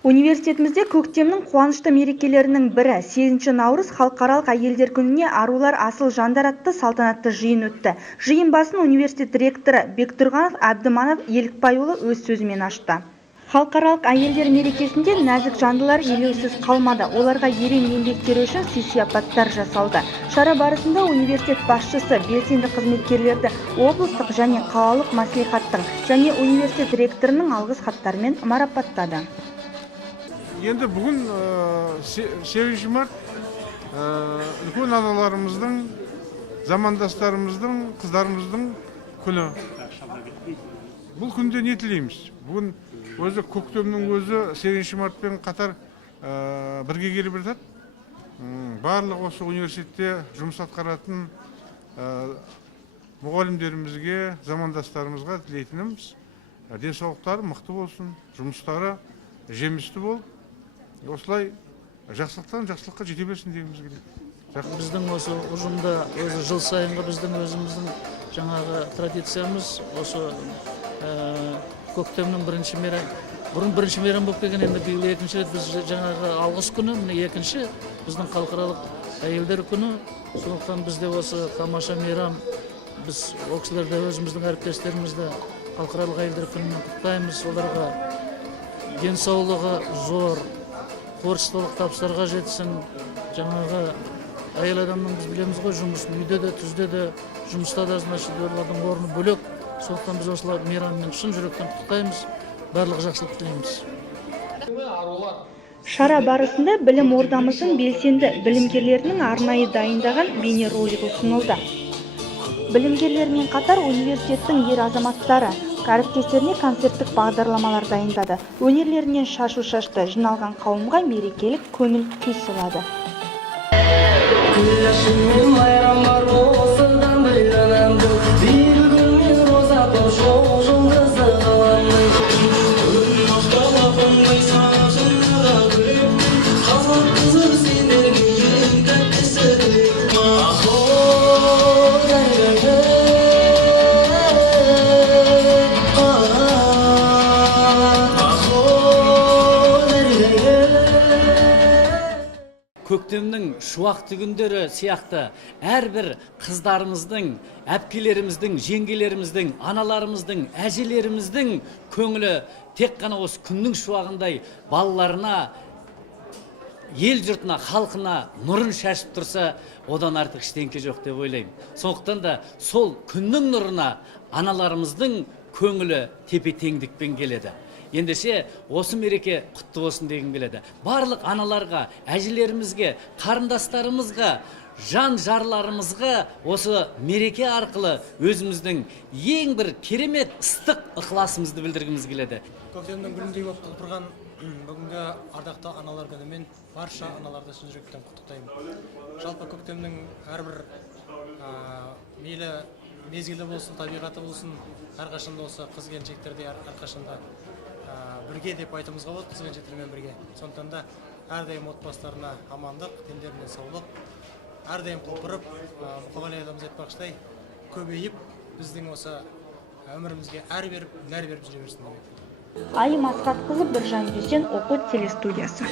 Университетімізде көктемнің қуанышты мерекелерінің бірі 8 наурыз халықаралық әйелдер күніне арулар асыл жандар атты салтанатты жиын өтті. Жиын басын университет ректоры Бектұрғанов Әбдіманов Елікбайұлы өз сөзімен ашты. Халықаралық әйелдер мерекесінде нәзік жандылар елеусіз қалмады. Оларға ерен еңбектері үшін сый-сияпаттар жасалды. Шара барысында университет басшысы белсенді қызметкерлерді облыстық және қалалық мәслихаттың және университет ректорының алғыс хаттарымен марапаттады. Енді бүгін 8 март үлкен аналарымыздың, замандастарымыздың, қыздарымыздың күні. Бұл күнде не тілейміз? Бүгін өзі көктемнің өзі 8 мартпен қатар бірге келіп жатады. Барлық осы университетте жұмыс атқаратын мұғалімдерімізге, замандастарымызға тілейтініміз денсаулықтары мықты болсын, жұмыстары жемісті болып, осылай жақсылықтан жақсылыққа жете берсін дегіміз келеді. Біздің осы ұжымда өзі жыл сайынғы біздің өзіміздің жаңағы традициямыз осы көктемнің бірінші мейрам болып келген, енді биыл екінші рет біз жаңағы алғыс күні, міне екінші біздің халықаралық әйелдер күні. Сондықтан бізде осы тамаша мейрам, біз ол кісілерді өзіміздің әріптестерімізді халықаралық әйелдер күнімен құттықтаймыз. Оларға денсаулығы зор, творчестволық табыстарға жетсін. Жаңағы әйел адамның біз білеміз ғой, жұмыс үйде де, түзде де, жұмыста да значит олардың орны бөлек. Сондықтан біз осылай мейраммен шын жүректен құттықтаймыз, барлық жақсылық тілейміз. Шара барысында білім ордамыздың белсенді білімгерлерінің арнайы дайындаған бейнеролик ұсынылды. Білімгерлермен қатар университеттің ер азаматтары әріптестеріне концерттік бағдарламалар дайындады. Өнерлерінен шашу шашты, жиналған қауымға мерекелік көңіл күй сыйлады. Көктемнің шуақты күндері сияқты әрбір қыздарымыздың, әпкелеріміздің, жеңгелеріміздің, аналарымыздың, әжелеріміздің көңілі тек қана осы күннің шуағындай балаларына, ел жұртына, халқына нұрын шашып тұрса, одан артық ештеңе жоқ деп ойлаймын. Сондықтан да сол күннің нұрына аналарымыздың көңілі тепе-теңдікпен келеді. Ендеше осы мереке құтты болсын дегім келеді. Барлық аналарға, әжелерімізге, қарындастарымызға, жан жарларымызға осы мереке арқылы өзіміздің ең бір керемет ыстық ықыласымызды білдіргіміз келеді. Көктемнің гүліндей болып құлпырған бүгінгі ардақты аналар күнімен барша аналарды шын жүректен құттықтаймын. Жалпы көктемнің әрбір мейлі мезгілі болсын, табиғаты болсын, әрқашанда осы қыз-келіншектерде әрқашанда бірге деп айтымызға болады, қыз-келіншектермен бірге. Сондықтан да әрдайым отбасыларына амандық, дендеріне саулық, әрдайым құлпырып, мұқағали атамыз айтпақшыдай көбейіп, біздің осы өмірімізге әр беріп, нәр беріп жүре берсін. Айым Асқатқызы, Біржан Дүйсен, Оқу телестудиясы.